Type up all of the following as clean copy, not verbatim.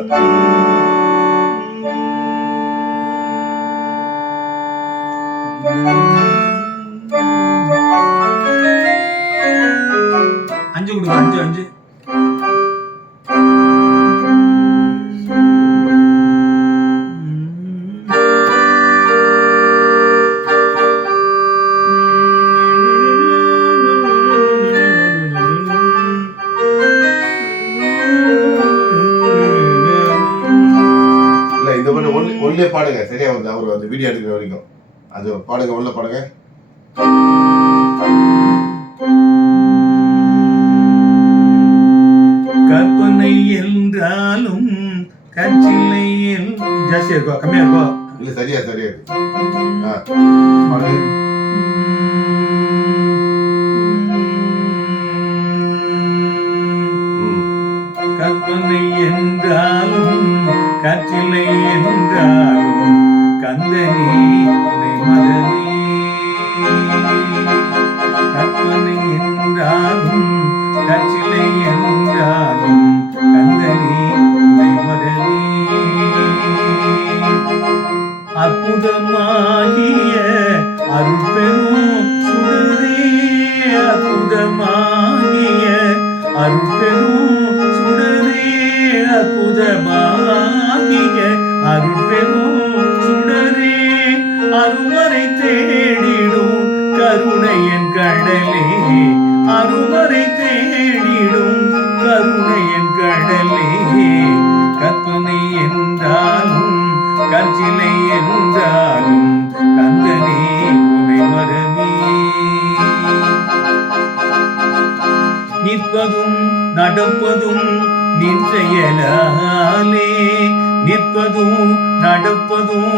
அப்படிதான். அஞ்சு கொடுங்க, அஞ்சு அஞ்சு. இல்ல இந்த மாதிரி ஒன்லே பாடுங்க, சரியா வந்து அவர் அந்த வீடியோ எடுக்கிற வரைக்கும் அது பாடுங்க, உள்ள பாடுங்க. கற்பனை என்றாலும் கச்சிலை ஜாஸ்தியா இருக்கோ கம்மியா இருக்கோ? இல்ல சரியா சரியா இருக்கு. பாடுங்க. கற்பனை என்றாலும் கச்சிலை என்றாலும் கந்தனே உனை மதனே. கற்பனை என்றாலும் கச்சிலை என்றாலும் கந்தனே உனை மதனே. அற்புதமாகிய அருட்பெரும் சுடரே, அற்புதமாகிய அருட்பெரும் சுடரே, அற்புதமாகிய அருட்பெரும் சுடரே, அருமறை தேடிடும் கருணையன் கடலே, அருமறை தேடிடும் கருணையன் கடலே. கற்பனை என்றாலும் கற்சிலை என்றாலும் கந்தனே உனை மறவே. நிற்பதும் நடப்பதும் நின் செயலாலே, நிற்பதும் நடப்பதும்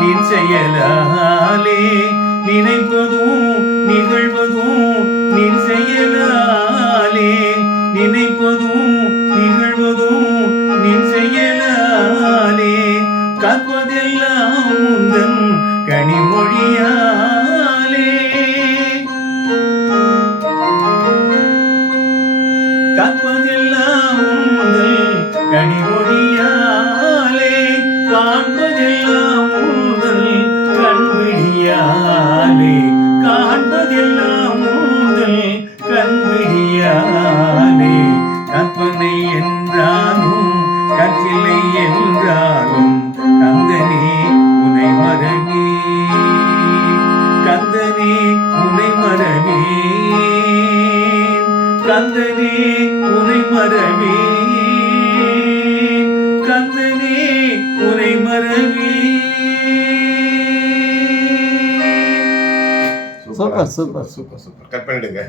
நின் செயலாலே, நினைப்பதும் நிகழ்வதும் நின் செயலாலே, நினைப்பதும் நிகழ்வதும் நின் செயலாலே. காப்பதெல்லாம் உந்தன் கனிமொழியாலே, காப்பதெல்லாம் உந்தன் கனிமொழியாலே, காண்பதெல்லாம் உந்தன் கண்விழியாலே, காண்பதெல்லாம் உந்தன் கண்விழியாலே. கற்பனை என்றாலும் கற்சிலை என்றாலும் கந்தனே உனை மறவே. கந்தனே உனை மறவே, கந்தனே உனை மறவே, கந்தனே உனை மறவே. Super super super super. Cut பண்ணிடுங்க.